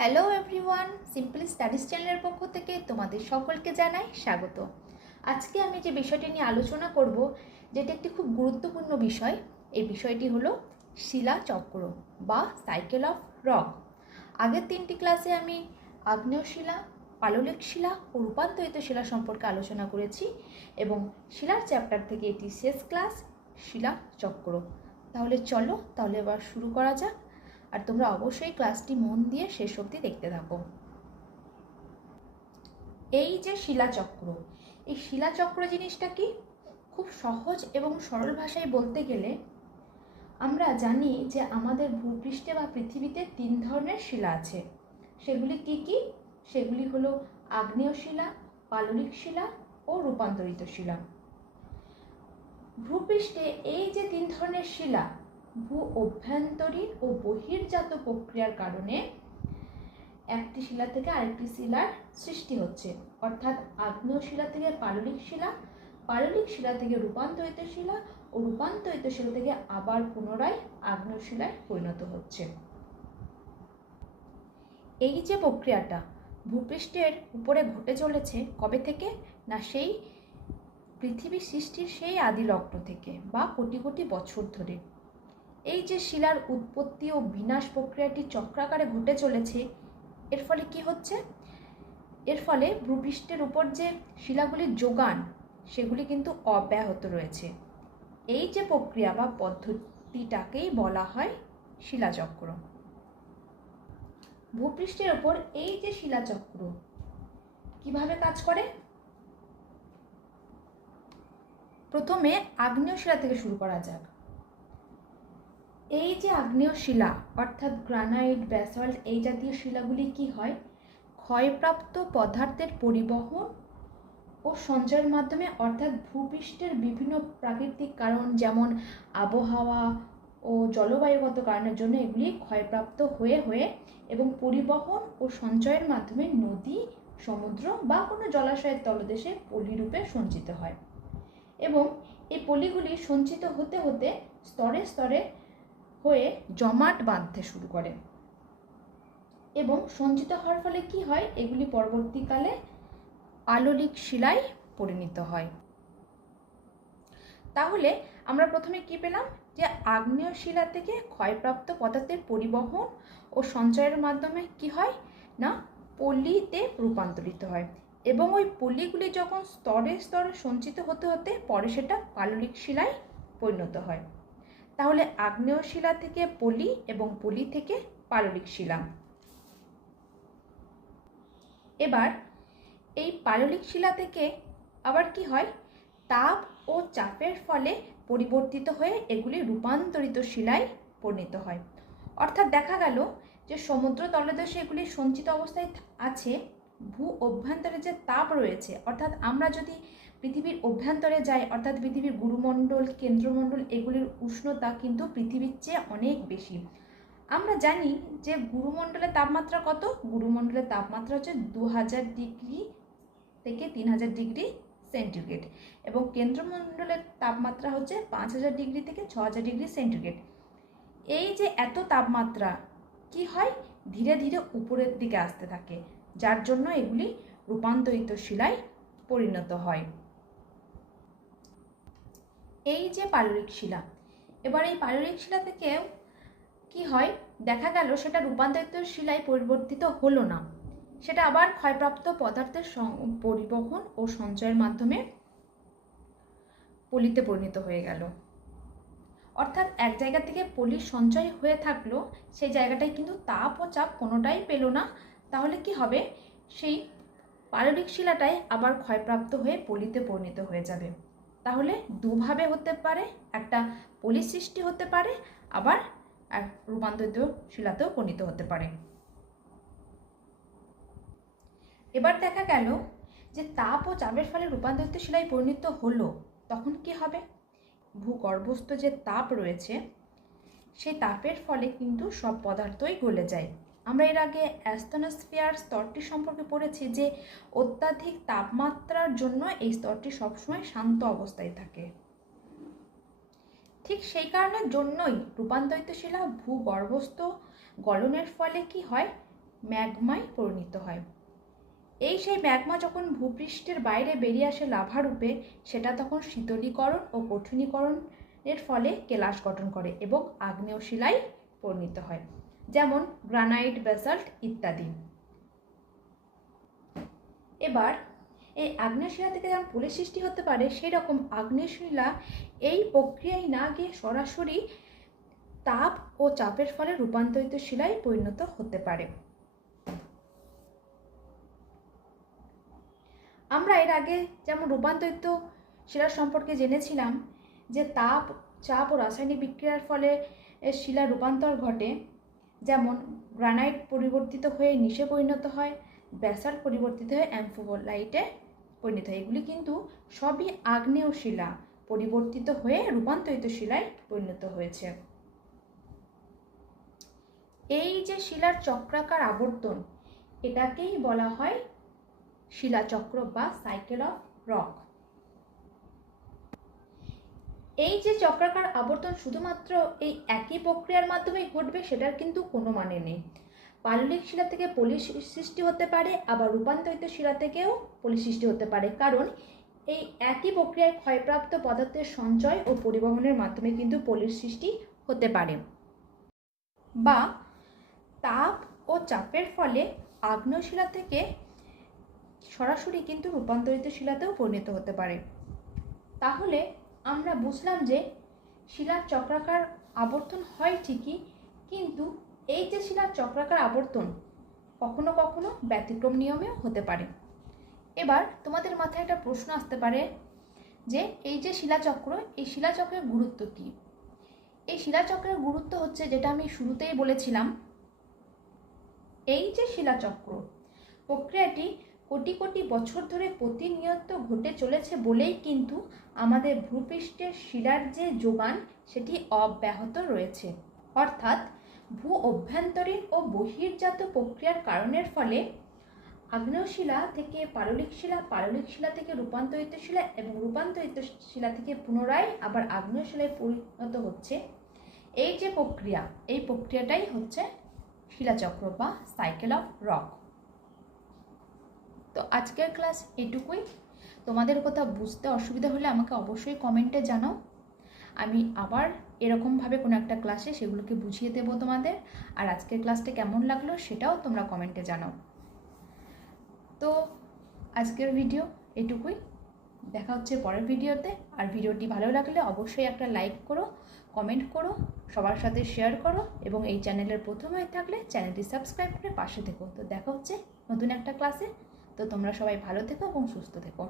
Hello everyone, simple studies চ্যানেলের পক্ষ থেকে তোমাদের সকলকে জানাই স্বাগত। আজকে আমি যে বিষয়টি নিয়ে আলোচনা করব, যেটি একটি খুব গুরুত্বপূর্ণ বিষয়, এই বিষয়টি হলো শিলাচক্র বা সাইকেল অফ রক। আগের 3টি ক্লাসে আমি আগ্নেয় শিলা, পাললিক শিলা ও রূপান্তরিত শিলা সম্পর্কে আলোচনা করেছি এবং শিলার চ্যাপ্টার থেকে এটি শেষ ক্লাস, শিলাচক্র। তাহলে চলো এবার শুরু করা যাক। আর তোমরা অবশ্যই ক্লাসটি মন দিয়ে শেষ অবধি দেখতে থাকো। এই যে শিলাচক্র, এই শিলাচক্র জিনিসটা কি? খুব সহজ এবং সরল ভাষায় বলতে গেলে আমরা জানি যে আমাদের ভূপৃষ্ঠে বা পৃথিবীতে 3 ধরনের শিলা আছে। সেগুলি কি কি? সেগুলি হলো আগ্নেয় শিলা, পাললিক শিলা ও রূপান্তরিত শিলা। ভূপৃষ্ঠে এই যে 3 ধরনের শিলা ভূ অভ্যন্তরীণ ও বহির্জাত প্রক্রিয়ার কারণে একটি শিলা থেকে আরেকটি শিলার সৃষ্টি হচ্ছে, অর্থাৎ আগ্নেয় শিলা থেকে পাললিক শিলা, পাললিক শিলা থেকে রূপান্তরিত শিলা ও রূপান্তরিত শিলা থেকে আবার পুনরায় আগ্নেয় শিলায় পরিণত হচ্ছে। এই যে প্রক্রিয়াটা ভূপৃষ্ঠের উপরে ঘটে চলেছে কবে থেকে? না, সেই পৃথিবী সৃষ্টির সেই আদি লগ্ন থেকে বা কোটি কোটি বছর ধরে। এই যে শিলার উৎপত্তি ও বিনাশ প্রক্রিয়াটি চক্রাকারে ঘটে চলেছে, এর ফলে কি হচ্ছে? এর ফলে ভূপৃষ্ঠের উপর যে শিলাগুলির যোগান, সেগুলি কিন্তু অব্যাহত রয়েছে। এই যে প্রক্রিয়া বা পদ্ধতিটাকেই বলা হয় শিলাচক্র। ভূপৃষ্ঠের উপর এই যে শিলাচক্র কিভাবে কাজ করে? প্রথমে আগ্নেয় শিলা থেকে শুরু করা যাক। এই যে আগ্নেয় শিলা অর্থাৎ গ্রানাইট, ব্যাসল্ট, এই জাতীয় শিলাগুলি কি হয়? ক্ষয়প্রাপ্ত পদার্থের পরিবহন ও সঞ্চয়ের মাধ্যমে, অর্থাৎ ভূপৃষ্ঠের বিভিন্ন প্রাকৃতিক কারণ যেমন আবহাওয়া ও জলবায়ুগত কারণের জন্য এগুলি ক্ষয়প্রাপ্ত হয়ে হয়ে এবং পরিবহন ও সঞ্চয়ের মাধ্যমে নদী, সমুদ্র বা কোনো জলাশয়ের তলদেশে পলিরূপে সঞ্চিত হয় এবং এই পলিগুলি সঞ্চিত হতে হতে স্তরে স্তরে হয়ে জমাট বাঁধতে শুরু করে এবং সঞ্চিত হওয়ার ফলে কি হয়? এগুলি পরবর্তীকালে পাললিক শিলায় পরিণত হয়। তাহলে আমরা প্রথমে কি পেলাম? যে আগ্নেয় শিলা থেকে ক্ষয়প্রাপ্ত পদার্থের পরিবহন ও সঞ্চয়ের মাধ্যমে কি হয়? না, পলিতে রূপান্তরিত হয় এবং ওই পলিগুলি যখন স্তরে স্তরে সঞ্চিত হতে হতে পরে সেটা পাললিক শিলায় পরিণত হয়। তাহলে আগ্নেয় শিলা থেকে পলি এবং পলি থেকে পাললিক শিলা। এবার এই পাললিক শিলা থেকে আবার কি হয়? তাপ ও চাপের ফলে পরিবর্তিত হয়ে এগুলি রূপান্তরিত শিলায় পরিণত হয়। অর্থাৎ দেখা গেল যে সমুদ্র তলদেশে এগুলি সঞ্চিত অবস্থায় আছে, ভূ অভ্যন্তরে যে তাপ রয়েছে, অর্থাৎ আমরা যদি পৃথিবীর অভ্যন্তরে যাই, অর্থাৎ পৃথিবীর গুরুমণ্ডল, কেন্দ্রমণ্ডল, এগুলির উষ্ণতা কিন্তু পৃথিবীর চেয়ে অনেক বেশি। আমরা জানি যে গুরুমণ্ডলের তাপমাত্রা কত? গুরুমণ্ডলের তাপমাত্রা হচ্ছে 2000 ডিগ্রি থেকে 3000 ডিগ্রি সেন্টিগ্রেড এবং কেন্দ্রমণ্ডলের তাপমাত্রা হচ্ছে 5000 ডিগ্রি থেকে 6000 ডিগ্রি সেন্টিগ্রেড। এই যে এত তাপমাত্রা কি হয়? ধীরে ধীরে উপরের দিকে আসতে থাকে, যার জন্য এগুলি রূপান্তরিত শিলায় পরিণত হয়। এই যে পাললিক শিলা, এবার এই পাললিক শিলা থেকেও কি হয়? দেখা গেল সেটা রূপান্তরিত শিলায় পরিবর্তিত হলো না, সেটা আবার ক্ষয়প্রাপ্ত পদার্থের পরিবহন ও সঞ্চয়ের মাধ্যমে পলিতে পরিণত হয়ে গেল। অর্থাৎ এক জায়গা থেকে পলির সঞ্চয় হয়ে থাকলো, সেই জায়গাটায় কিন্তু তাপ ও চাপ কোনোটাই পেল না। তাহলে কি হবে? সেই পাললিক শিলাটাই আবার ক্ষয়প্রাপ্ত হয়ে পলিতে পরিণত হয়ে যাবে। তাহলে দুভাবে হতে পারে, একটা পলি সৃষ্টি হতে পারে, আবার এক রূপান্তরিত শিলাতেও পরিণত হতে পারে। এবার দেখা গেল যে তাপ ও চাপের ফলে রূপান্তরিত শিলায় পরিণত হলো, তখন কি হবে? ভূগর্ভস্থ যে তাপ রয়েছে, সেই তাপের ফলে কিন্তু সব পদার্থই গলে যায়। আমরা এর আগে অ্যাস্তনোস্ফিয়ার স্তরটি সম্পর্কে পড়েছি যে অত্যাধিক তাপমাত্রার জন্য এই স্তরটি সবসময় শান্ত অবস্থায় থাকে। ঠিক সেই কারণের জন্যই রূপান্তরিত শিলা ভূগর্ভস্থ গলনের ফলে কি হয়? ম্যাগমায় পরিণত হয়। এই সেই ম্যাগমা যখন ভূপৃষ্ঠের বাইরে বেরিয়ে আসে লাভা রূপে, সেটা তখন শীতলীকরণ ও কঠিনীকরণের ফলে কেলাস গঠন করে এবং আগ্নেয় শিলায় পরিণত হয়, যেমন গ্রানাইট, ব্যাসাল্ট ইত্যাদি। এবার এই আগ্নেয় শিলা থেকে যেমন পলির সৃষ্টি হতে পারে, সেই রকম আগ্নেয় শিলা এই প্রক্রিয়ায় না গিয়ে সরাসরি তাপ ও চাপের ফলে রূপান্তরিত শিলায় পরিণত হতে পারে। আমরা এর আগে যেমন রূপান্তরিত শিলা সম্পর্কে জেনেছিলাম যে তাপ, চাপ ও রাসায়নিক বিক্রিয়ার ফলে শিলা রূপান্তর ঘটে, যেমন গ্রানাইট পরিবর্তিত হয়ে নিশে পরিণত হয়, ব্যাসাল্ট পরিবর্তিত হয়ে অ্যাম্ফোবোলাইটে পরিণত হয়। এগুলি কিন্তু সবই আগ্নেয় শিলা পরিবর্তিত হয়ে রূপান্তরিত শিলায় পরিণত হয়েছে। এই যে শিলার চক্রাকার আবর্তন, এটাকেই বলা হয় শিলাচক্র বা সাইকেল অফ রক। এই যে চক্রাকার আবর্তন শুধুমাত্র এই একই প্রক্রিয়ার মাধ্যমেই ঘটবে সেটার কিন্তু কোনো মানে নেই। পাললিক শিলা থেকে পলি সৃষ্টি হতে পারে, আবার রূপান্তরিত শিলা থেকেও পলি সৃষ্টি হতে পারে, কারণ এই একই প্রক্রিয়ায় ক্ষয়প্রাপ্ত পদার্থের সঞ্চয় ও পরিবহনের মাধ্যমে কিন্তু পলির সৃষ্টি হতে পারে। বা তাপ ও চাপের ফলে আগ্নেয় শিলা থেকে সরাসরি কিন্তু রূপান্তরিত শিলাতেও পরিণত হতে পারে। তাহলে আমরা বুঝলাম যে শিলার চক্রাকার আবর্তন হয় ঠিকই, কিন্তু এই যে শিলার চক্রাকার আবর্তন কখনো কখনো ব্যতিক্রম নিয়মেও হতে পারে। এবার তোমাদের মাথায় একটা প্রশ্ন আসতে পারে যে এই যে শিলাচক্র, এই শিলাচক্রের গুরুত্ব কী? এই শিলাচক্রের গুরুত্ব হচ্ছে, যেটা আমি শুরুতেই বলেছিলাম, এই যে শিলাচক্র প্রক্রিয়াটি কোটি কোটি বছর ধরে প্রতিনিয়ত ঘটে চলেছে বলেই কিন্তু আমাদের ভূপৃষ্ঠের শিলার যে যোগান সেটি অব্যাহত রয়েছে। অর্থাৎ ভূ অভ্যন্তরীণ ও বহির্জাত প্রক্রিয়ার কারণের ফলে আগ্নেয় শিলা থেকে পাললিক শিলা, পাললিক শিলা থেকে রূপান্তরিত শিলা এবং রূপান্তরিত শিলা থেকে পুনরায় আবার আগ্নেয় শিলায় পরিণত হচ্ছে। এই যে প্রক্রিয়া, এই প্রক্রিয়াটাই হচ্ছে শিলাচক্র বা সাইকেল অফ রক। তো আজকের ক্লাস এটুকুই। তোমাদের কথা বুঝতে অসুবিধা হলে আমাকে অবশ্যই কমেন্টে জানাও। আমি আবার এরকমভাবে কোনো একটা ক্লাসে সেগুলোকে বুঝিয়ে দেবো তোমাদের। আর আজকের ক্লাসটা কেমন লাগলো সেটাও তোমরা কমেন্টে জানাও। তো আজকের ভিডিও এটুকুই, দেখা হচ্ছে পরের ভিডিওতে। আর ভিডিওটি ভালো লাগলে অবশ্যই একটা লাইক করো, কমেন্ট করো, সবার সাথে শেয়ার করো এবং এই চ্যানেলের প্রথম হয়ে থাকলে চ্যানেলটি সাবস্ক্রাইব করে পাশে থেকো। তো দেখা হচ্ছে নতুন একটা ক্লাসে। তো তোমরা সবাই ভালো থেকো এবং সুস্থ থেকো।